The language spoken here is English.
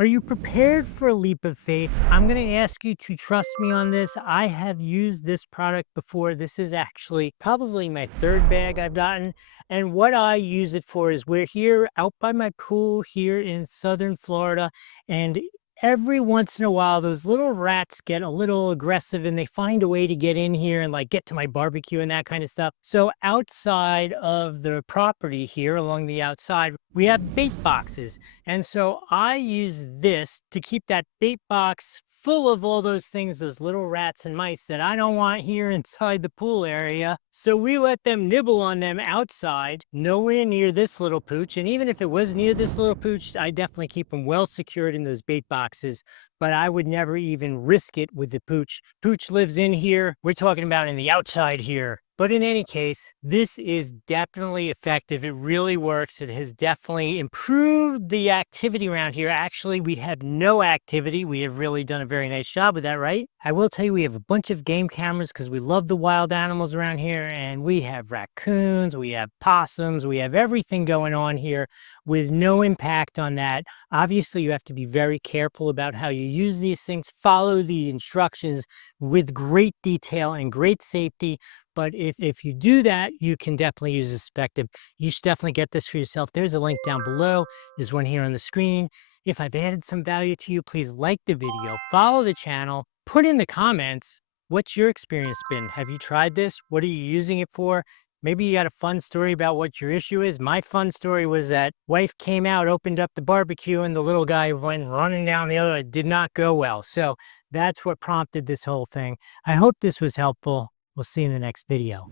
Are you prepared for a leap of faith? I'm going to ask you to trust me on this. I have used this product before. This is actually probably my third bag I've gotten. And what I use it for is we're here out by my pool here in southern Florida. And every once in a while, those little rats get a little aggressive and they find a way to get in here and like get to my barbecue and that kind of stuff. So outside of the property here along the outside, we have bait boxes. And so I use this to keep that bait box full of all those things, those little rats and mice that I don't want here inside the pool area. So we let them nibble on them outside, nowhere near this little pooch. And even if it was near this little pooch, I definitely keep them well secured in those bait boxes. But I would never even risk it with the pooch. Pooch lives in here. We're talking about in the outside here. But in any case, this is definitely effective. It really works. It has definitely improved the activity around here. Actually, we have no activity. We have really done a very nice job with that, right? I will tell you, we have a bunch of game cameras because we love the wild animals around here. And we have raccoons, we have possums, we have everything going on here with no impact on that. Obviously, you have to be very careful about how you use these things. Follow the instructions with great detail and great safety. But if you do that, you can definitely use this effective. You should definitely get this for yourself. There's a link down below. There's one here on the screen. If I've added some value to you, please like the video, follow the channel, put in the comments, what's your experience been? Have you tried this? What are you using it for? Maybe you got a fun story about what your issue is. My fun story was that wife came out, opened up the barbecue, and the little guy went running down the other. It did not go well. So that's what prompted this whole thing. I hope this was helpful. We'll see you in the next video.